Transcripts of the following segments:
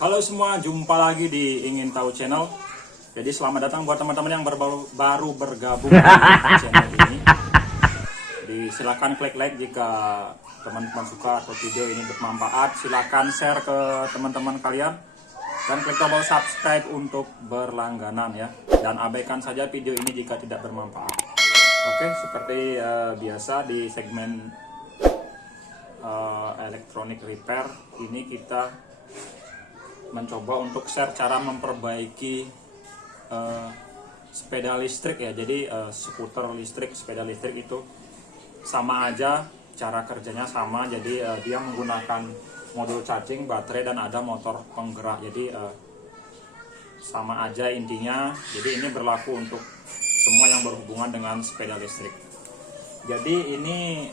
Halo semua, jumpa lagi di Ingin Tahu Channel. Jadi selamat datang buat teman-teman yang baru bergabung di channel ini. Jadi silakan klik like jika teman-teman suka atau video ini bermanfaat. Silakan share ke teman-teman kalian dan klik tombol subscribe untuk berlangganan ya. Dan abaikan saja video ini jika tidak bermanfaat. Oke, seperti biasa di segmen electronic repair ini kita mencoba untuk share cara memperbaiki sepeda listrik ya. Jadi skuter listrik, sepeda listrik itu sama aja, cara kerjanya sama. Jadi dia menggunakan modul charging, baterai, dan ada motor penggerak. Jadi sama aja intinya. Jadi ini berlaku untuk semua yang berhubungan dengan sepeda listrik. Jadi ini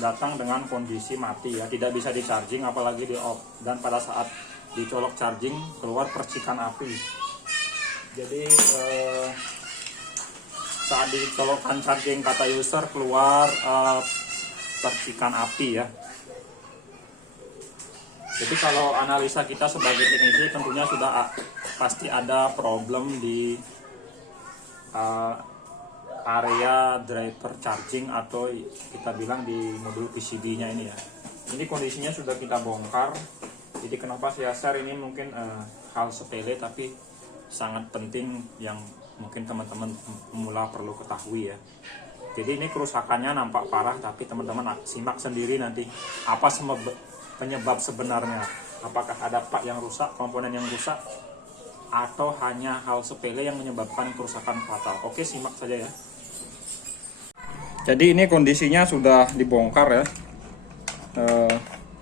datang dengan kondisi mati ya, tidak bisa di charging apalagi di off, dan pada saat dicolok charging keluar percikan api. Jadi saat dicolokkan charging kata user keluar percikan api ya. Jadi kalau analisa kita sebagai teknisi tentunya sudah pasti ada problem di area driver charging atau kita bilang di modul PCB-nya ini ya. Ini kondisinya sudah kita bongkar. Jadi kenapa saya share ini mungkin hal sepele tapi sangat penting yang mungkin teman-teman pemula perlu ketahui ya. Jadi ini kerusakannya nampak parah, tapi teman-teman simak sendiri nanti apa penyebab sebenarnya. Apakah ada part yang rusak, komponen yang rusak, atau hanya hal sepele yang menyebabkan kerusakan fatal. Oke, simak saja ya. Jadi ini kondisinya sudah dibongkar ya.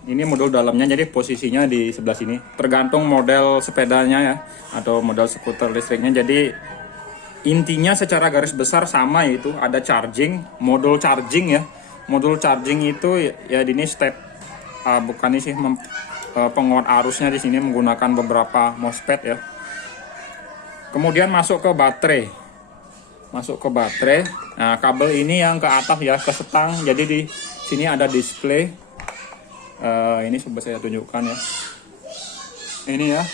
Ini modul dalamnya, jadi posisinya di sebelah sini. Tergantung model sepedanya ya, atau model skuter listriknya. Jadi intinya secara garis besar sama, yaitu ada charging, modul charging ya. Modul charging itu ya di ini step bukan ini sih penguat arusnya di sini menggunakan beberapa MOSFET ya. Kemudian masuk ke baterai. Nah, kabel ini yang ke atas ya, ke setang. Jadi di sini ada display. Ini coba saya tunjukkan ya. Ini ya.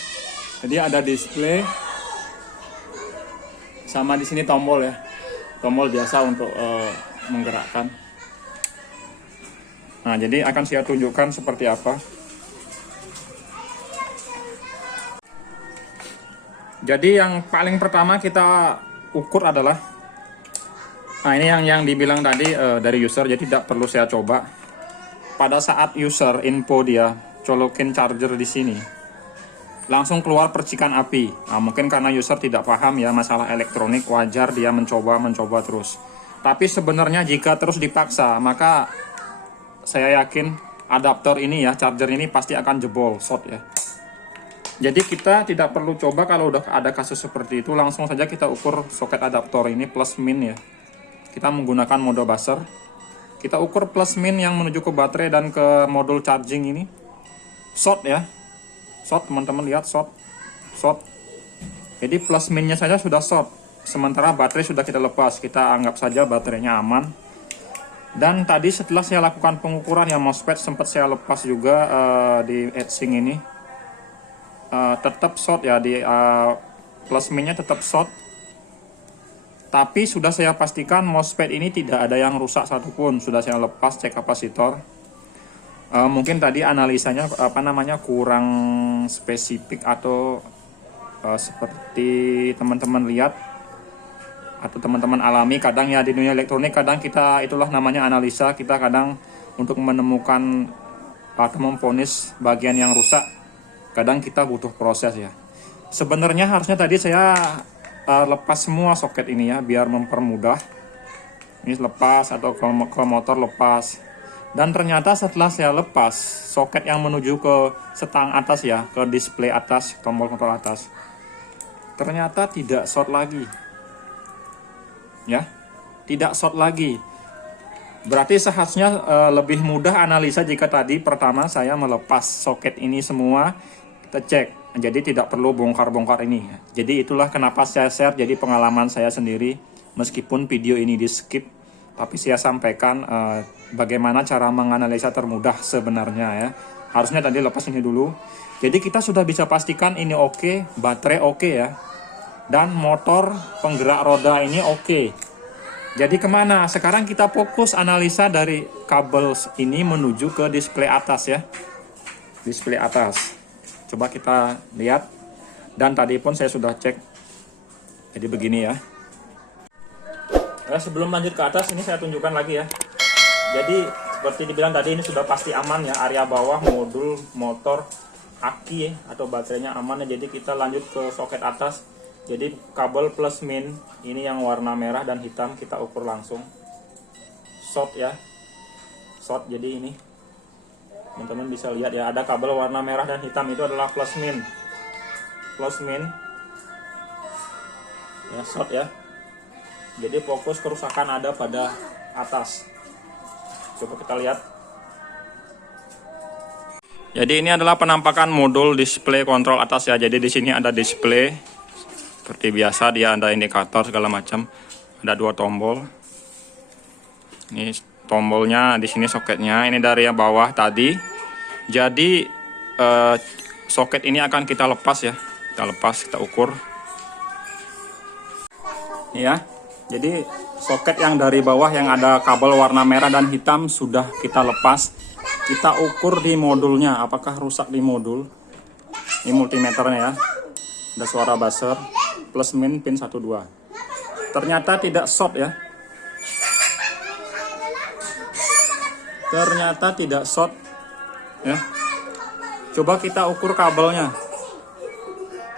Jadi ada display. Sama di sini tombol ya. Tombol biasa untuk menggerakkan. Nah, jadi akan saya tunjukkan seperti apa. Jadi yang paling pertama kita ukur adalah, nah ini yang dibilang tadi dari user, jadi tidak perlu saya coba. Pada saat user info dia colokin charger di sini, langsung keluar percikan api. Nah, mungkin karena user tidak paham ya masalah elektronik, wajar dia mencoba terus. Tapi sebenarnya jika terus dipaksa, maka saya yakin adaptor ini ya, charger ini pasti akan jebol, short ya. Jadi kita tidak perlu coba. Kalau udah ada kasus seperti itu, langsung saja kita ukur soket adaptor ini plus min ya. Kita menggunakan mode buzzer. Kita ukur plus min yang menuju ke baterai dan ke modul charging ini. Short ya. Short, teman-teman lihat short. Jadi plus minnya saja sudah short. Sementara baterai sudah kita lepas. Kita anggap saja baterainya aman. Dan tadi setelah saya lakukan pengukuran yang MOSFET sempat saya lepas juga di heatsink ini. Tetap short ya, di plus minnya tetap short. Tapi sudah saya pastikan MOSFET ini tidak ada yang rusak satupun. Sudah saya lepas cek kapasitor. Mungkin tadi analisanya kurang spesifik atau seperti teman-teman lihat atau teman-teman alami. Kadang ya di dunia elektronik kadang kita itulah namanya analisa. Kita kadang untuk menemukan atau memvonis bagian yang rusak, kadang kita butuh proses ya. Sebenarnya harusnya tadi saya lepas semua soket ini ya, biar mempermudah. Ini lepas atau ke motor lepas. Dan ternyata setelah saya lepas soket yang menuju ke setang atas ya, ke display atas, tombol kontrol atas, ternyata tidak short lagi. Ya, tidak short lagi. Berarti seharusnya lebih mudah analisa jika tadi pertama saya melepas soket ini semua, kita cek. Jadi tidak perlu bongkar-bongkar ini. Jadi itulah kenapa saya share, jadi pengalaman saya sendiri. Meskipun video ini di skip, tapi saya sampaikan bagaimana cara menganalisa termudah sebenarnya ya. Harusnya tadi lepas ini dulu. Jadi kita sudah bisa pastikan ini oke, baterai oke ya, dan motor penggerak roda ini oke. Jadi kemana? Sekarang kita fokus analisa dari kabel ini menuju ke display atas ya. Display atas. Coba kita lihat. Dan tadi pun saya sudah cek. Jadi begini ya. Nah, sebelum lanjut ke atas ini saya tunjukkan lagi ya. Jadi seperti dibilang tadi ini sudah pasti aman ya. Area bawah modul motor aki atau baterainya aman ya. Jadi kita lanjut ke soket atas. Jadi kabel plus min ini yang warna merah dan hitam kita ukur langsung. Short ya. Short, jadi ini teman-teman bisa lihat ya, ada kabel warna merah dan hitam itu adalah plus min. Plus min ya, short ya. Jadi fokus kerusakan ada pada atas. Coba kita lihat. Jadi ini adalah penampakan modul display kontrol atas ya. Jadi di sini ada display seperti biasa, dia ada indikator segala macam. Ada 2 tombol. Ini tombolnya, di sini soketnya. Ini dari yang bawah tadi. Jadi soket ini akan kita lepas ya. Kita lepas, kita ukur. Ya. Jadi soket yang dari bawah yang ada kabel warna merah dan hitam sudah kita lepas. Kita ukur di modulnya, apakah rusak di modul. Ini multimeternya ya. Ada suara buzzer, plus min pin 1 2. Ternyata tidak short ya. Ternyata tidak short ya. Coba kita ukur kabelnya.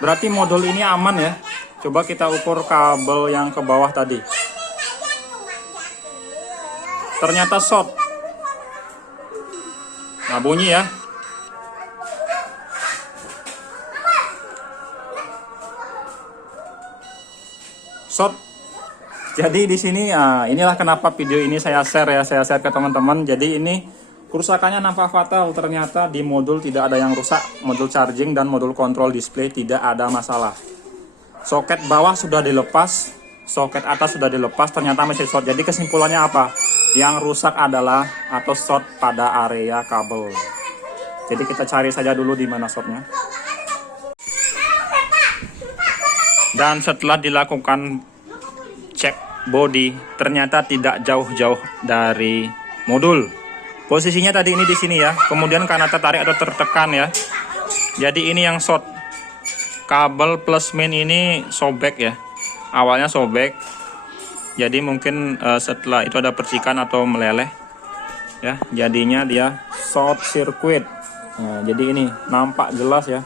Berarti modul ini aman ya. Coba kita ukur kabel yang ke bawah tadi. Ternyata short. Nah, bunyi ya. Short. Jadi di sini inilah kenapa video ini saya share ya, saya share ke teman-teman. Jadi ini kerusakannya nampak fatal. Ternyata di modul tidak ada yang rusak. Modul charging dan modul kontrol display tidak ada masalah. Soket bawah sudah dilepas, soket atas sudah dilepas, ternyata masih short. Jadi kesimpulannya apa? Yang rusak adalah atau short pada area kabel. Jadi kita cari saja dulu di mana shortnya. Dan setelah dilakukan cek body, ternyata tidak jauh-jauh dari modul. Posisinya tadi ini di sini ya. Kemudian karena tertarik atau tertekan ya. Jadi ini yang short. Kabel plus min ini sobek ya. Awalnya sobek. Jadi mungkin setelah itu ada percikan atau meleleh ya. Jadinya dia short circuit. Nah, jadi ini nampak jelas ya.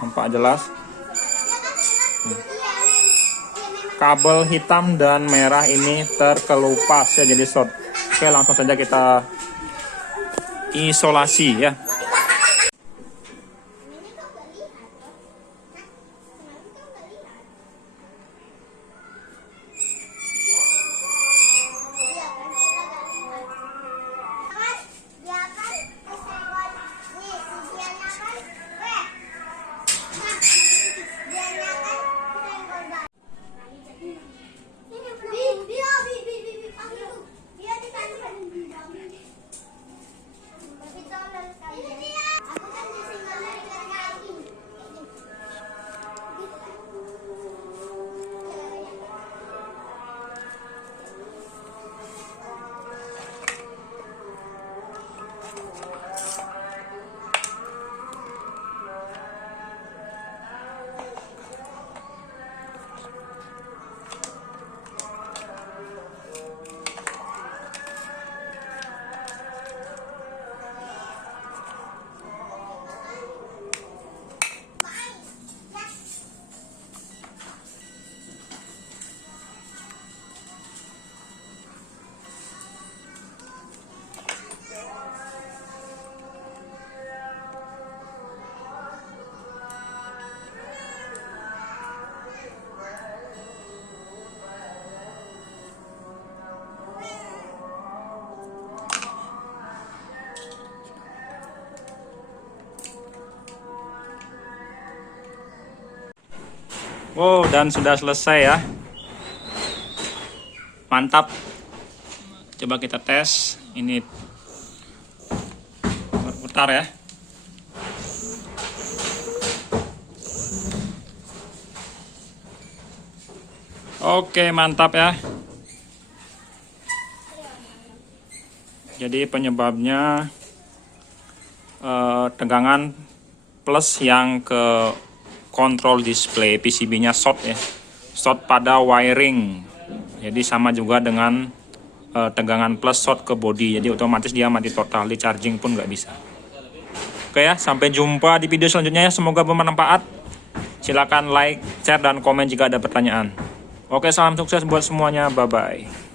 Nampak jelas. Kabel hitam dan merah ini terkelupas ya, jadi short. Oke, langsung saja kita isolasi ya. Wow, dan sudah selesai ya. Mantap. Coba kita tes. Ini berputar ya. Oke, mantap ya. Jadi penyebabnya tegangan plus yang ke kontrol display PCB-nya short ya. Short pada wiring. Jadi sama juga dengan tegangan plus short ke body. Jadi otomatis dia mati total, di charging pun nggak bisa. Oke ya, sampai jumpa di video selanjutnya ya. Semoga bermanfaat. Silakan like, share, dan komen jika ada pertanyaan. Oke, salam sukses buat semuanya. Bye-bye.